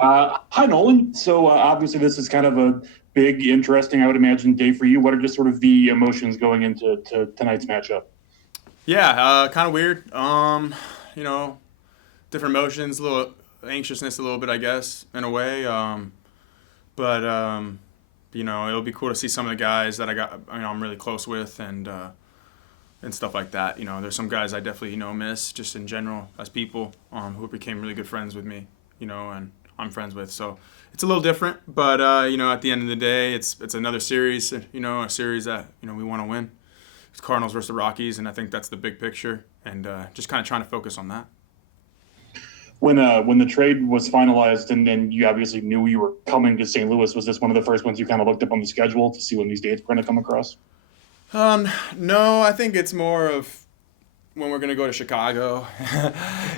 Hi, Nolan. So obviously this is kind of a big, interesting, I would imagine, day for you. What are just sort of the emotions going into tonight's matchup? Yeah, kind of weird. You know, different emotions, a little anxiousness, a little bit, I guess, in a way. But it'll be cool to see some of the guys that I'm really close with, and stuff like that. There's some guys I definitely miss just in general as people, who became really good friends with me. And I'm friends with. So it's a little different, but at the end of the day, it's another series. A series that we want to win. It's Cardinals versus the Rockies, and I think that's the big picture, and just kind of trying to focus on that. When the trade was finalized and then you obviously knew you were coming to St. Louis, was this one of the first ones you kind of looked up on the schedule to see when these dates were going to come across? No, I think it's more of when we're gonna go to Chicago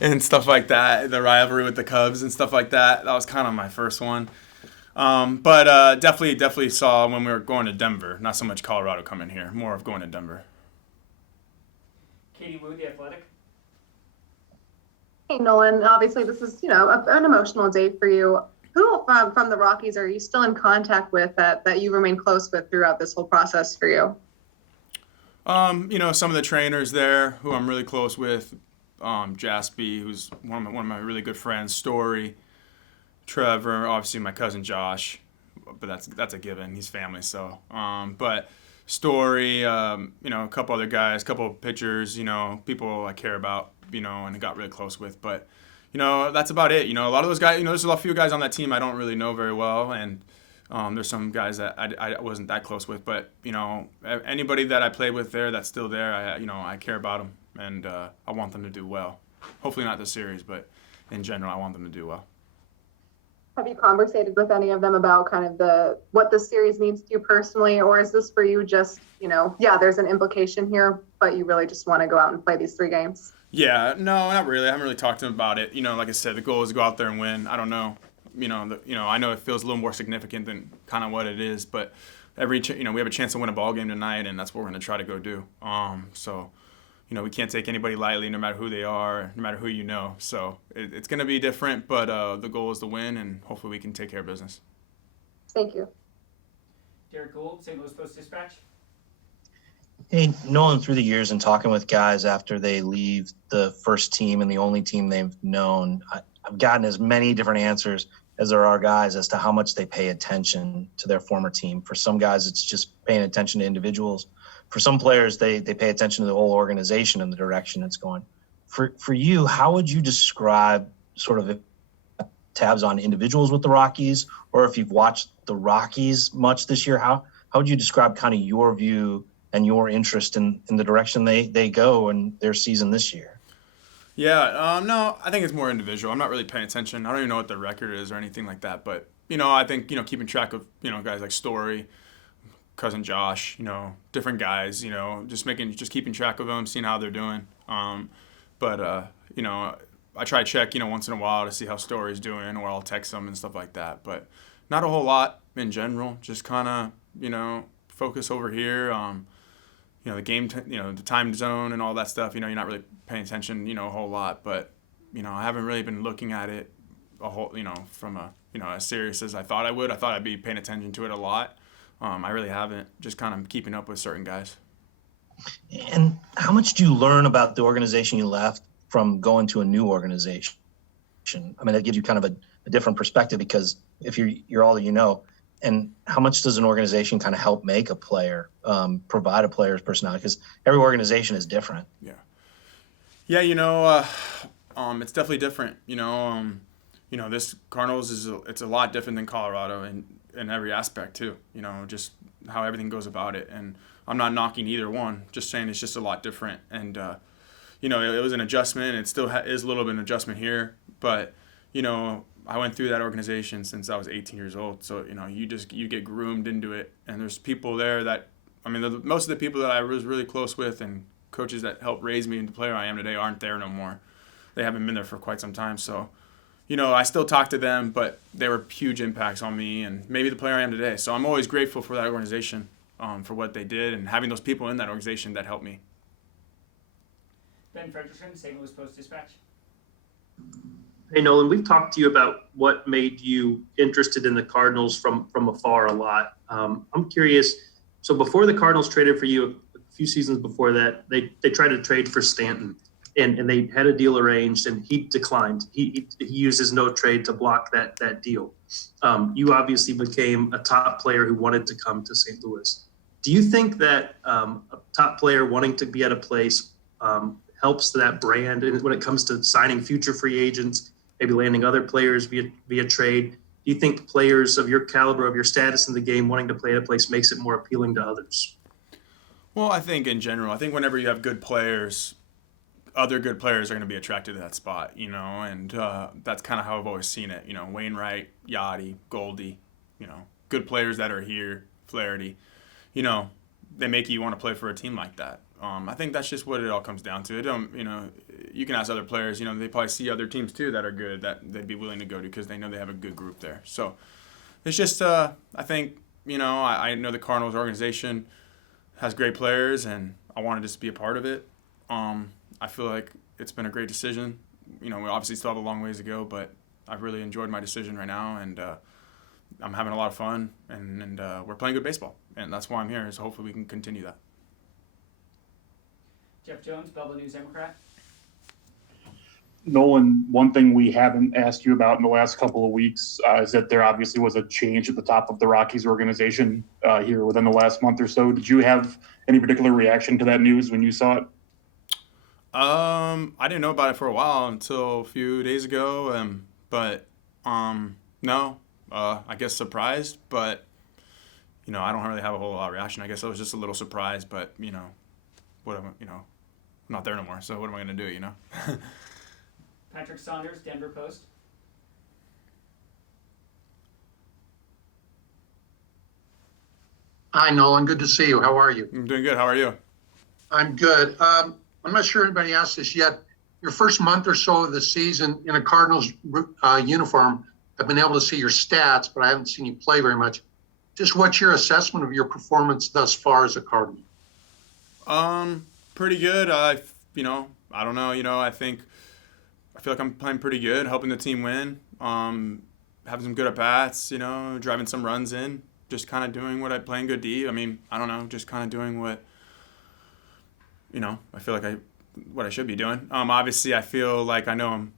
and stuff like that. The rivalry with the Cubs and stuff like that. That was kind of my first one. But definitely saw when we were going to Denver. Not so much Colorado coming here. More of going to Denver. Katie Wu, The Athletic. Hey, Nolan. Obviously, this is, an emotional day for you. Who from the Rockies are you still in contact with that you remain close with throughout this whole process for you? Some of the trainers there who I'm really close with. Jaspy, who's one of my really good friends. Story, Trevor, obviously my cousin Josh, but that's a given. He's family, so. But Story, a couple other guys, a couple of pitchers, people I care about, and got really close with. But, that's about it. A lot of those guys, there's a few guys on that team I don't really know very well, and there's some guys that I wasn't that close with. But, anybody that I played with there that's still there, I care about them, and I want them to do well. Hopefully not this series, but in general, I want them to do well. Have you conversated with any of them about kind of what the series means to you personally, or is this for you just, there's an implication here, but you really just want to go out and play these 3 games? Yeah, no, not really. I haven't really talked to him about it. Like I said, the goal is to go out there and win. I don't know. I know it feels a little more significant than kind of what it is, but we have a chance to win a ball game tonight, and that's what we're going to try to go do. So, we can't take anybody lightly, no matter who they are, no matter who you know. So it's going to be different, but the goal is to win, and hopefully we can take care of business. Thank you. Derek Gould, St. Louis Post-Dispatch. Hey, Nolan, through the years and talking with guys after they leave the first team and the only team they've known, I've gotten as many different answers as there are guys as to how much they pay attention to their former team. For some guys, it's just paying attention to individuals. For some players, they pay attention to the whole organization and the direction it's going. For you, how would you describe sort of tabs on individuals with the Rockies, or if you've watched the Rockies much this year, how would you describe kind of your view and your interest in the direction they go in their season this year? Yeah, no, I think it's more individual. I'm not really paying attention. I don't even know what their record is or anything like that. But, I think, keeping track of, guys like Story, cousin Josh, different guys, just keeping track of them, seeing how they're doing. But I try to check, once in a while to see how Story's doing, or I'll text them and stuff like that. But not a whole lot in general. Just kind of, focus over here. The game, the time zone and all that stuff. You're not really paying attention, a whole lot. But, I haven't really been looking at it a whole, from as serious as I thought I would. I thought I'd be paying attention to it a lot. I really haven't. Just kind of keeping up with certain guys. And how much do you learn about the organization you left from going to a new organization? I mean, that gives you kind of a different perspective, because if you're all that you know, and how much does an organization kind of help make a player, provide a player's personality? Because every organization is different. Yeah. Yeah, it's definitely different. This Cardinals it's a lot different than Colorado in every aspect too. Just how everything goes about it. And I'm not knocking either one. Just saying it's just a lot different. And it was an adjustment. It still is a little bit of an adjustment here, but I went through that organization since I was 18 years old. So you get groomed into it. And there's people there that most of the people that I was really close with and coaches that helped raise me into the player I am today aren't there no more. They haven't been there for quite some time. So, I still talk to them, but they were huge impacts on me and maybe the player I am today. So I'm always grateful for that organization, for what they did and having those people in that organization that helped me. Ben Frederickson, St. Louis Post-Dispatch. Hey, Nolan, we've talked to you about what made you interested in the Cardinals from afar a lot. I'm curious. So before the Cardinals traded for you, a few seasons before that, they tried to trade for Stanton, and they had a deal arranged, and he declined. He used his no trade to block that deal. You obviously became a top player who wanted to come to St. Louis. Do you think that a top player wanting to be at a place helps that brand and when it comes to signing future free agents, maybe landing other players via trade? Do you think players of your caliber, of your status in the game, wanting to play at a place makes it more appealing to others? Well, I think in general, I think whenever you have good players, other good players are going to be attracted to that spot, and that's kind of how I've always seen it. Wainwright, Yachty, Goldie, good players that are here, Flaherty, they make you want to play for a team like that. I think that's just what it all comes down to. It don't, you can ask other players, they probably see other teams too that are good that they'd be willing to go to because they know they have a good group there. So it's just, I think, I know the Cardinals organization has great players and I wanted to just be a part of it. I feel like it's been a great decision. We obviously still have a long ways to go, but I've really enjoyed my decision right now, and I'm having a lot of fun, and we're playing good baseball, and that's why I'm here. So hopefully we can continue that. Jeff Jones, Belleville News Democrat. Nolan, one thing we haven't asked you about in the last couple of weeks is that there obviously was a change at the top of the Rockies organization here within the last month or so. Did you have any particular reaction to that news when you saw it? I didn't know about it for a while until a few days ago, but no, I guess surprised, but I don't really have a whole lot of reaction. I guess I was just a little surprised, but what am I, I'm not there no more, so what am I gonna do, Patrick Saunders, Denver Post. Hi, Nolan. Good to see you. How are you? I'm doing good. How are you? I'm good. I'm not sure anybody asked this yet. Your first month or so of the season in a Cardinals uniform, I've been able to see your stats, but I haven't seen you play very much. Just what's your assessment of your performance thus far as a Cardinal? Pretty good. I don't know. I feel like I'm playing pretty good, helping the team win. Having some good at bats. Driving some runs in. Just kind of doing what playing good D. I mean, I don't know. Just kind of doing what. I feel like what I should be doing. Obviously, I feel like I know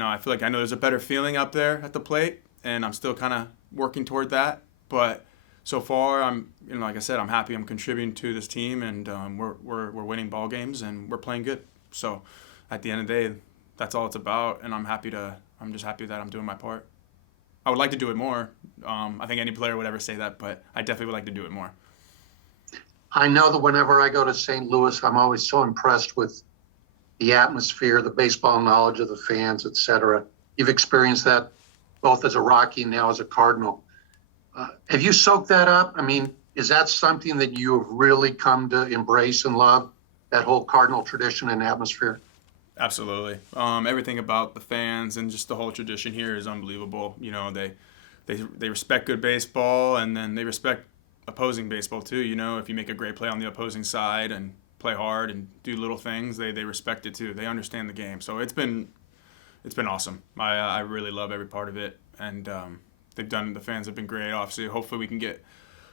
I feel like I know there's a better feeling up there at the plate, and I'm still kind of working toward that. But so far, I'm, like I said, I'm happy. I'm contributing to this team, and we're winning ball games, and we're playing good. So, at the end of the day, that's all it's about, and I'm just happy that I'm doing my part. I would like to do it more. I think any player would ever say that, but I definitely would like to do it more. I know that whenever I go to St. Louis, I'm always so impressed with the atmosphere, the baseball knowledge of the fans, et cetera. You've experienced that both as a Rocky and now as a Cardinal. Have you soaked that up? I mean, is that something that you have really come to embrace and love, that whole Cardinal tradition and atmosphere? Absolutely. Everything about the fans and just the whole tradition here is unbelievable. They respect good baseball, and then they respect opposing baseball too. If you make a great play on the opposing side and play hard and do little things, they respect it too. They understand the game. So it's been awesome. I really love every part of it, and the fans have been great. Obviously, hopefully we can get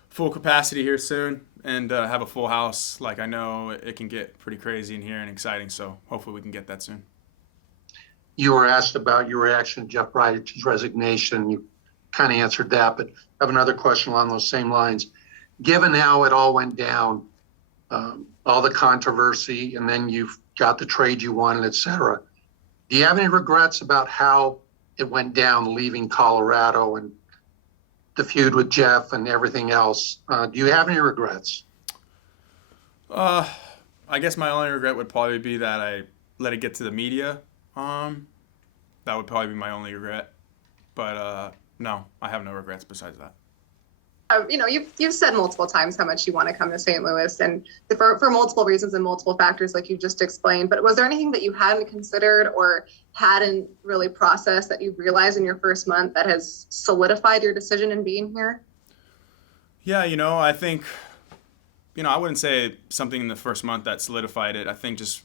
full capacity here soon and have a full house. Like, I know it can get pretty crazy in here and exciting, so hopefully we can get that soon. You were asked about your reaction to Jeff Bridges' resignation. You kind of answered that, but I have another question along those same lines. Given how it all went down, all the controversy, and then you've got the trade you wanted, et cetera, do you have any regrets about how it went down, leaving Colorado and the feud with Jeff and everything else? Do you have any regrets? I guess my only regret would probably be that I let it get to the media. That would probably be my only regret. But no, I have no regrets besides that. You've said multiple times how much you want to come to St. Louis, and for multiple reasons and multiple factors, like you just explained. But was there anything that you hadn't considered or hadn't really processed that you realized in your first month that has solidified your decision in being here? Yeah, I think, I wouldn't say something in the first month that solidified it. I think just,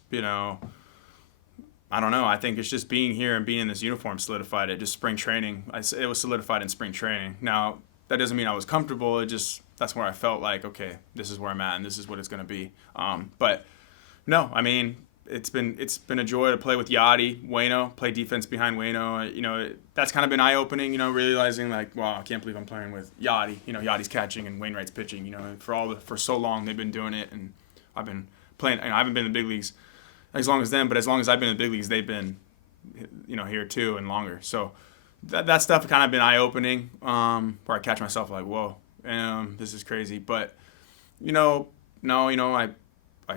I don't know. I think it's just being here and being in this uniform solidified it. Just spring training, it was solidified in spring training. Now that doesn't mean I was comfortable. It just that's where I felt like, okay, this is where I'm at and this is what it's going to be. But no, I mean, it's been a joy to play with Yachty, Waino, play defense behind Waino. That's kind of been eye opening. Realizing like, wow, I can't believe I'm playing with Yachty. Yachty's catching and Wainwright's pitching. For so long they've been doing it, and I've been playing. I haven't been in the big leagues as long as them, but as long as I've been in the big leagues, they've been, here too and longer. So that stuff kind of been eye opening. Where I catch myself like, whoa, this is crazy. But no, I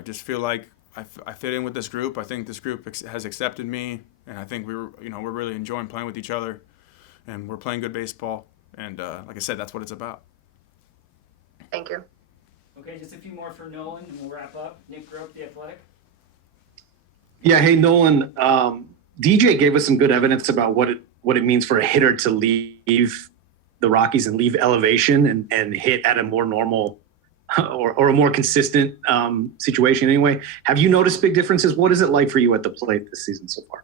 just feel like I fit in with this group. I think this group has accepted me, and I think we're really enjoying playing with each other, and we're playing good baseball. And like I said, that's what it's about. Thank you. Okay, just a few more for Nolan, and we'll wrap up. Nick Grope, The Athletic. Yeah, hey Nolan. DJ gave us some good evidence about what it means for a hitter to leave the Rockies and leave elevation and hit at a more normal or a more consistent situation anyway. Have you noticed big differences? What is it like for you at the plate this season so far?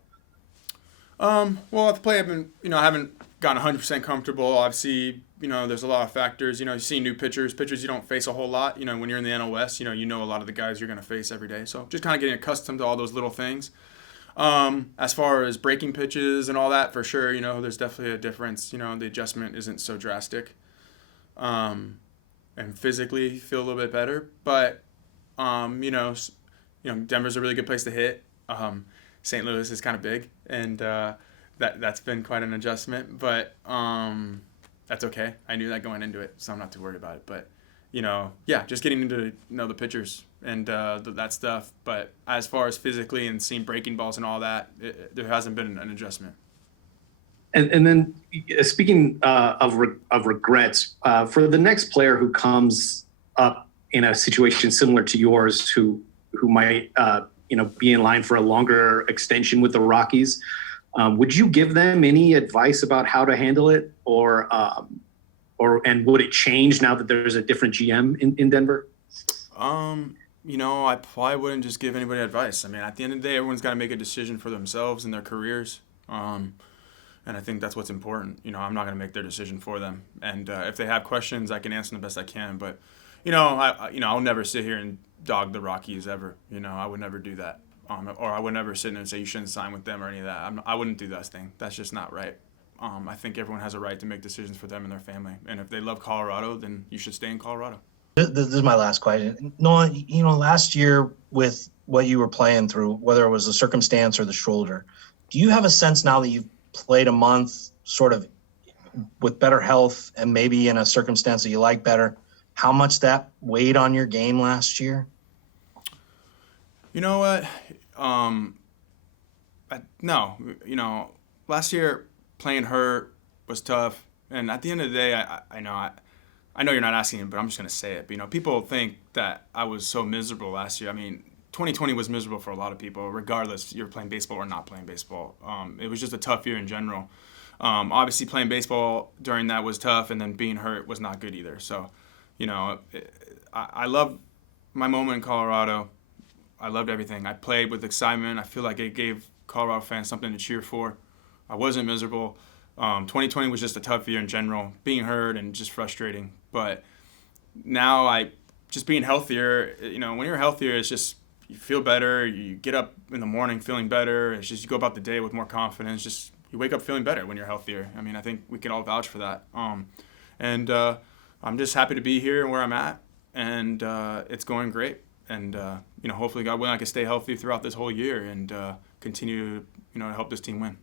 Well, at the plate, I haven't gotten 100% comfortable. Obviously, there's a lot of factors. You see new pitchers you don't face a whole lot. When you're in the NL West, you know a lot of the guys you're going to face every day. So just kind of getting accustomed to all those little things. As far as breaking pitches and all that, for sure, there's definitely a difference. The adjustment isn't so drastic. And physically feel a little bit better, but Denver's a really good place to hit. St. Louis is kind of big, and that's been quite an adjustment, but that's okay. I knew that going into it, so I'm not too worried about it. But just getting to know the pitchers and that stuff. But as far as physically and seeing breaking balls and all that, there hasn't been an adjustment. And then speaking of regrets, for the next player who comes up in a situation similar to yours, who might be in line for a longer extension with the Rockies, would you give them any advice about how to handle it, and would it change now that there's a different GM in Denver? I probably wouldn't just give anybody advice. I mean, at the end of the day, everyone's got to make a decision for themselves and their careers. And I think that's what's important. I'm not going to make their decision for them. And if they have questions, I can answer them the best I can. But, I'll never sit here and dog the Rockies ever. I would never do that. Or I would never sit in and say you shouldn't sign with them or any of that. I wouldn't do that thing. That's just not right. I think everyone has a right to make decisions for them and their family. And if they love Colorado, then you should stay in Colorado. This is my last question. Nolan, last year with what you were playing through, whether it was the circumstance or the shoulder, do you have a sense now that you've played a month sort of with better health and maybe in a circumstance that you like better, how much that weighed on your game last year? You know what? No. Last year playing hurt was tough. And at the end of the day, I know you're not asking it, but I'm just going to say it. But, people think that I was so miserable last year. I mean, 2020 was miserable for a lot of people, regardless you're playing baseball or not playing baseball. It was just a tough year in general. Obviously, playing baseball during that was tough, and then being hurt was not good either. So, I love my moment in Colorado. I loved everything. I played with excitement. I feel like it gave Colorado fans something to cheer for. I wasn't miserable. 2020 was just a tough year in general, being hurt and just frustrating. But now just being healthier, when you're healthier, it's just you feel better. You get up in the morning feeling better. It's just you go about the day with more confidence. Just you wake up feeling better when you're healthier. I mean, I think we can all vouch for that. And I'm just happy to be here and where I'm at, and it's going great. And hopefully, God willing, I can stay healthy throughout this whole year and continue to help this team win.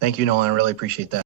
Thank you, Nolan. I really appreciate that.